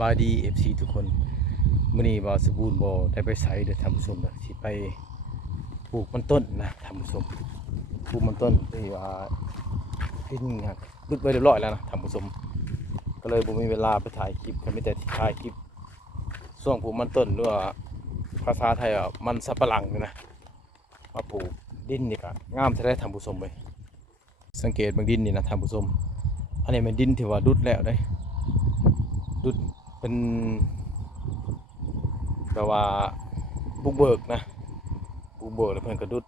บายดีFC ทุกคนมื้อนี้บ่าวสบูรณ์บ่ได้ไปไสเด้อท่านผู้ชมนะสิไปปลูกมันต้นนะท่านผู้ชมปลูกมันต้นที่ว่าดินครับรุดไว้เรียบร้อยแล้วนะท่านผู้ชมก็เลยบ่มีเวลาไปถ่ายคลิปก็มีแต่ถ่ายคลิปช่วงปลูกมันต้นหรือว่าภาษาไทยมันสับปะหลังนี่นะมาปลูกดินนี่ก็งามแท้ท่านผู้ชมเว้ยสังเกตเบิ่งดินนี่นะท่านผู้ชมอันนี้เป็นดินที่ว่าดุดแล้วได้ดุดเป็นแบบว่าบุกเบิกนะบุกเบิกแล้วเพิ่นก็ดุด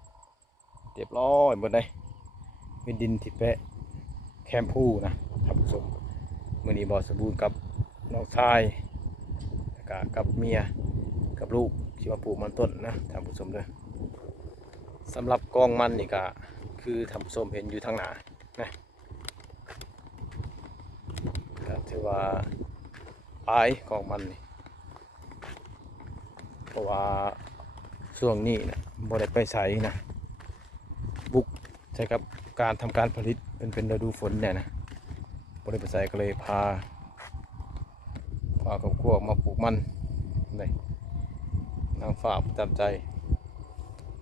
เรียบร้อยหมดเลยเป็นดินที่แปะแคมพูนะท่านผู้ชมมื้อนี้บ่สมบูรณ์กับน้องชายแล้วก็กับเมียกับลูกที่มาปลูกมันต้นนะท่านผู้ชมเด้อสำหรับกองมันนี่ก็คือท่านผู้ชมเห็นอยู่ทางหน้านะก็ถือว่าปลายของมันนี่เพราะว่าช่วงนี้นะบ่ได้ไปใส่นะบุกใช่กับการทำการผลิตเป็นฤดูฝนเนี่ยนะบ่ได้ไปใส่ก็เลยพาครอบครัวมาปลูกมันนี่นางฟ้าประจำใจ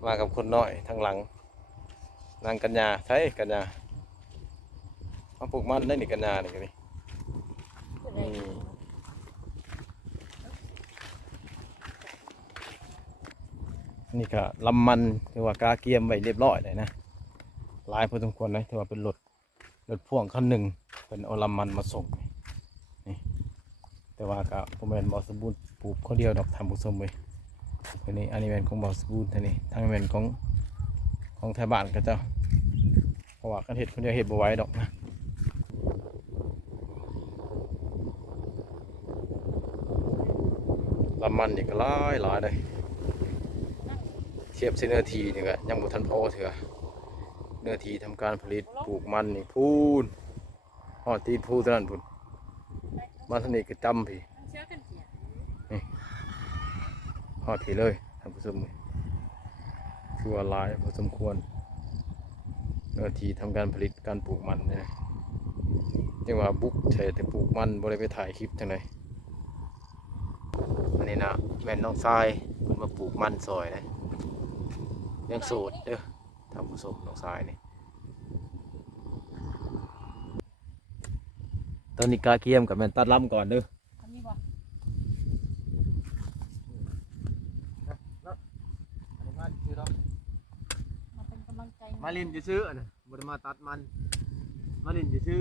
มากับคนน้อยทางหลังนางกัญญาใช่กัญญามาปลูกมันได้นี่กัญญานี่ก็นี่นี่ก็ลำมันถือว่ากาเกียมไว้เรียบร้อยเลยนะหลายพอสมควรเลยถือว่าเป็นรถพ่วงคันหนึ่งเป็นเอาลำมันมาส่งนี่แต่ว่าก็ผมเป็นบอสบูรณ์ปลูกคนเดียวดอกทำผสมเลยอันนี้เป็นของบอสบูรณ์ท่านี้ทั้งเป็นของไทยบ้านก็เจ้าเพราะว่ากันเห็ดคนเดียวเห็ดบ่ไหว้ดอกนะลำมันนี่ก็หลายเลยเทียบเส้นเนื้อทีนี่ก็ยังบ่ทันพอเถอะเนื้อทีทำการผลิตปลูกมันนี่พูนหอดตีนพูเท่านั้นพูนมาทางนี้ก็จำพี่นี่หอดพี่เลยท่านผู้ชมคือว่าหลายพอสมควรเนื้อทีทำการผลิตการปลูกมันเนี่ยจังว่าบุกเฉยแต่ปลูกมันบ่ได้ไปถ่ายคลิปจังไดอันนี้นะแม่นน้องทรายเพิ่นมาปลูกมันซอยนะยังโสดเด้อท่านผู้ชมน้องทรายนี่ตอนนี้กาเกียมกับแม่นตัดลำก่อนเด้อมาลินจะซื้อนะบริมาตัดมันมาลินจะซื้อ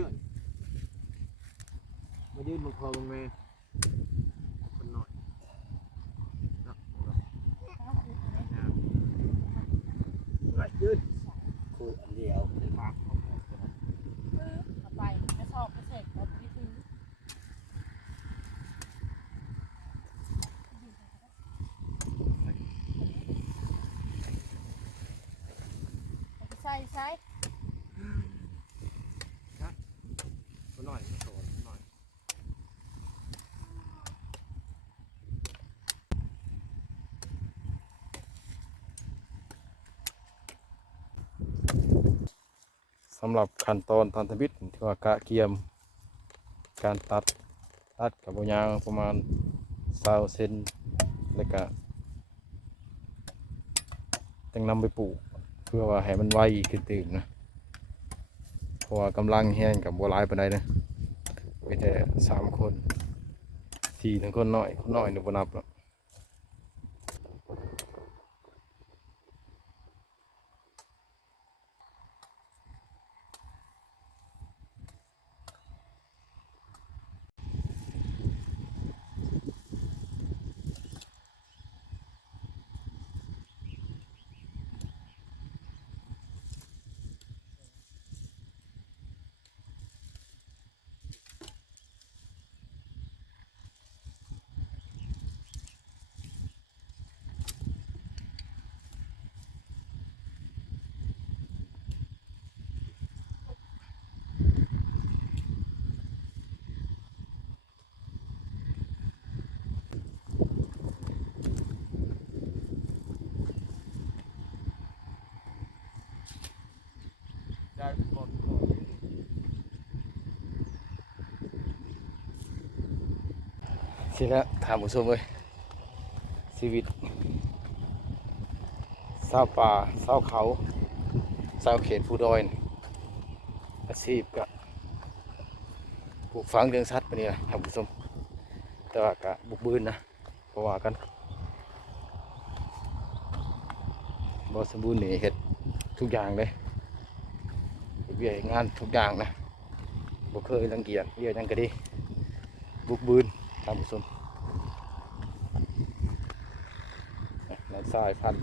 มายืนมุกคอบงเมคนหน่อยยืนคู่อันเดียวเป็นมากไปไม่ชอบไม่เสกแบบนี้คือใช่คนหน่อยโสดหน่อยสำหรับขั้นตอนทำบิดที่ว่ากะเกียมการตัดกับยางประมาณ20 เซนแล้วก็จึงนำไปปลูกเพื่อว่าให้มันไวขึ้นตื่นนะเพราะว่ากำลังแห้งกับบัวลายปานใดนะมีแต่3 คน4 ทั้งคนน้อยหนึ่งบนับแล้ว สิแล้วถามผู้ชมเลยชีวิตชาวป่าชาวเขาชาวเขตภูดอยนี่อาชีพก็ปลูกฝังเรื่องสัตว์ปะเนี่ยท่านผู้ชมแต่ว่าก็บุกบืนนะเพราะว่ากันบ่สมบูรณ์นี่เฮ็ดทุกอย่างเลยเฮ็ดเวียกเฮ็ดงานทุกอย่างนะบ่เคยรังเกียจเวียกหยังก็ดีบุกบืนท่านผู้ชมในสายพันธุ์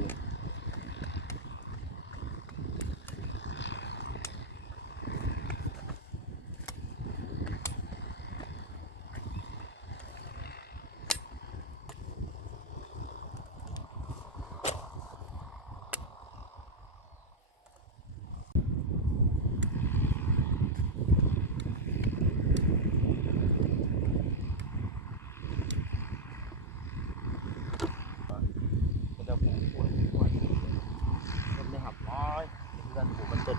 ก็จะปลูกปลูกต้นนี่ครับน้อยเพื่อนปลูกมันต้น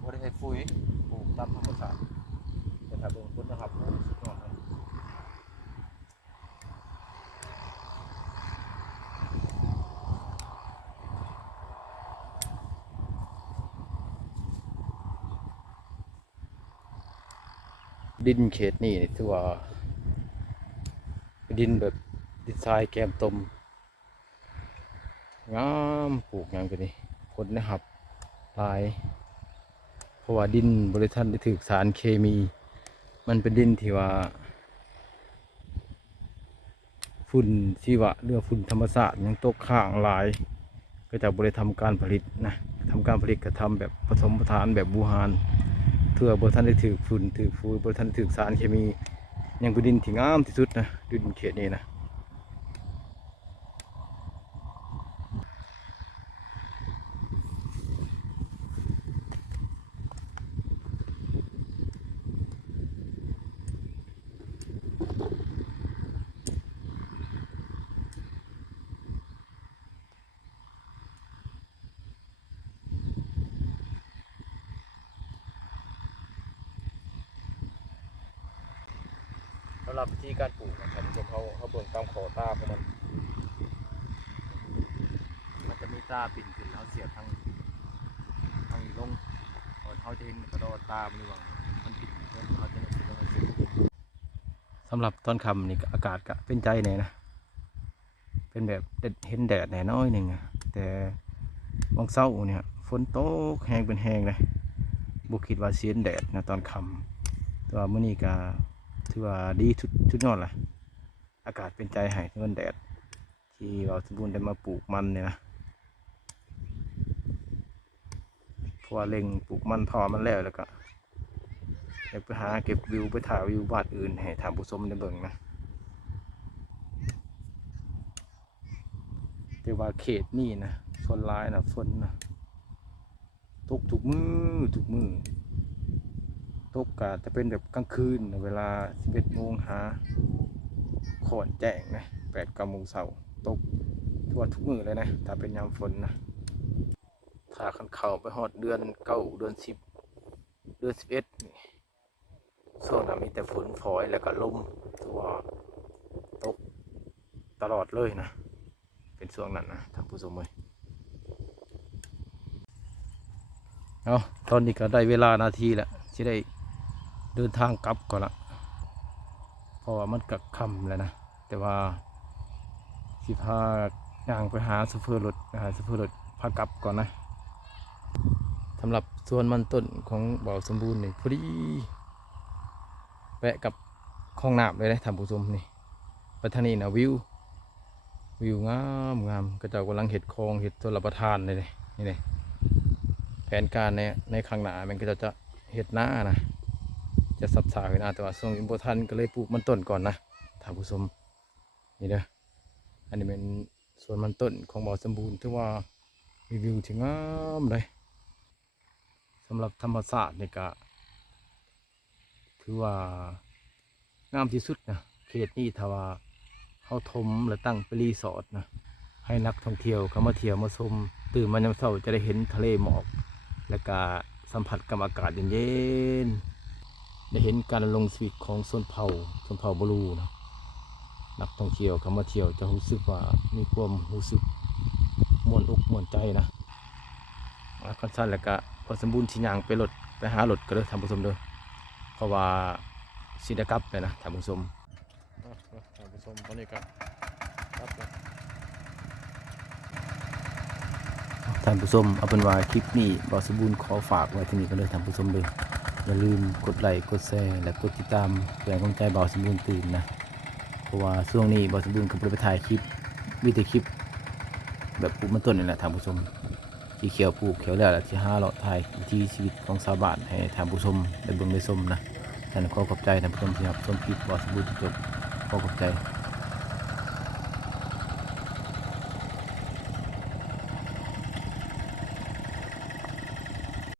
บ่ได้ใช้ปุ๋ยปลูกตามธรรมชาติแต่ถ้าเป็นคนนะครับสุดยอดเลยดินเขตนี่ถือว่าดินแบบดินทรายแกมตมงามปลูกงามกันนี่ผลนะครับหลายเพราะว่าดินบริษัทได้ถือสารเคมี มันเป็นดินที่ว่าฝุ่นชีวะเรื่องฝุ่นธรรมศาสตร์ยังตกข้างหลายก็จะบริทำการผลิตนะทำการผลิตก็ทำแบบผสมผสานแบบบูฮานเพื่อบริษัทได้ถือฝุ่นถือฟูบริษัทถือสารเคมียังเป็นดินที่งามที่สุดนะดินเขตนี้นะสำหรับวิธีการปลูกนะครับเขาเบิ่งตามขอตาของมันจะมีตาปิ่นขึ้นแล้วเสียบทางนี้ลงเขาจะเห็นกระโดดตามันว่ามันปิดเขาจะเห็นว่ามันสำหรับตอนค่ำนี่อากาศก็เป็นใจแน่นะเป็นแบบเห็นแดดแน่น้อยหนึ่งแต่วันเสาร์เนี่ยฝนตกแห้งเป็นแห้งเลยบุคิดว่าเสียนแดดนะตอนค่ำแต่ว่ามื้อนี้ก็ถือว่าดีชุดยอดละอากาศเป็นใจให้ที่มันแดดที่เราสมบูรณ์ได้มาปลูกมันเนี่ยนะเพราะว่าเล็งปลูกมันพอมันแล้วก็เดี๋ยวไปหาเก็บวิวไปถ่ายวิวบ้านอื่นให้ทางผู้ชมได้เบิ่งนะแต่ว่าเขตนี่นะฝนร้ายนะฝนนะตกทุกมือตกกะจะเป็นแบบกลางคืนเวลา11 โมงหาขอนแจ้งนะ8-9 โมงเช้าตกทั่วทุกมือเลยนะถ้าเป็นยามฝนนะถ้าคันเข้าไปฮอดเดือน9 เดือน10 เดือน11ช่วงนั้นมีแต่ฝนฝอยแล้วก็ลมถือว่าตกตลอดเลยนะเป็นช่วงนั้นนะท่านผู้ชมเลยเอาตอนนี้ก็ได้เวลานาทีแล้วที่ได้เดินทางกลับก่อนละเพราะว่ามันกักค่ำแล้วนะแต่ว่าสิพาย่างไปหาซูเปอร์รถพากลับก่อนนะสำหรับส่วนมันต้นของบ่อสมบูรณ์นี่พอดีแวะกับคลองน้ำเลยนะท่านผู้ชมนี่ไปทางนี้นะวิวงามก็จะกำลังเห็ดคลองเห็ดชลประทานเลยนี่เลยแผนการในข้างหน้ามันก็จะเห็ดหน้านะจะสับสาเห็ดหน้าแต่ว่าช่วงอินโพทันก็เลยปลูกมันต้นก่อนนะท่านผู้ชมนี่เด้ออันนี้เป็นส่วนมันต้นของบ่อสมบูรณ์ที่ว่ามีวิวที่งามเลยสำหรับธรรมศาสตร์นี่ก็ถือว่างามที่สุดนะเขตนี้ถ้าว่าเขาถมและตั้งเป็นรีสอร์ทนะให้นักท่องเที่ยวเขามาเที่ยวมาชมตื่นมายามเช้าจะได้เห็นทะเลหมอกและก็สัมผัสกับอากาศเย็นๆ ได้เห็นการดำรงชีวิตของชนเผ่าบลูนะนักท่องเที่ยวเข้ามาเที่ยวจะรู้สึกว่ามีความรู้สึกม่วนอกม่วนใจนะคอนซันแล้วก็พอสมบูรณ์สิย่างไปหารถก็เด้อท่านผู้ชมเด้อเพราะว่าสิได้กลับเลยนะท่านผู้ชมท่านผู้ชมตอนนี้ก็กลับแล้วท่านผู้ชมเอาเป็นว่าคลิปนี้บ่สมบูรณ์ขอฝากไว้ที่นี่กันเลยท่านผู้ชมเด้ออย่าลืมกดไลค์กดแชร์และกดติดตามเพื่อให้กำลังใจบ่สมบูรณ์ตื่นนะเพราะว่าช่วงนี้บ่สมบูรณ์ก็บ่ได้ไปถ่ายคลิปมีแต่คลิปแบบปลูกมันต้นนี่แหละท่านผู้ชมที่เขียวปลูกเขียวแล้วที่หาเลาะถ่ายวิถีชีวิตของชาวบ้านให้ท่านผู้ชมได้เบิ่งได้ชมนะท่านขอขอบใจท่านผู้ชมที่รับชมคลิปบ่สมบูรณ์จนจบขอขอบใจ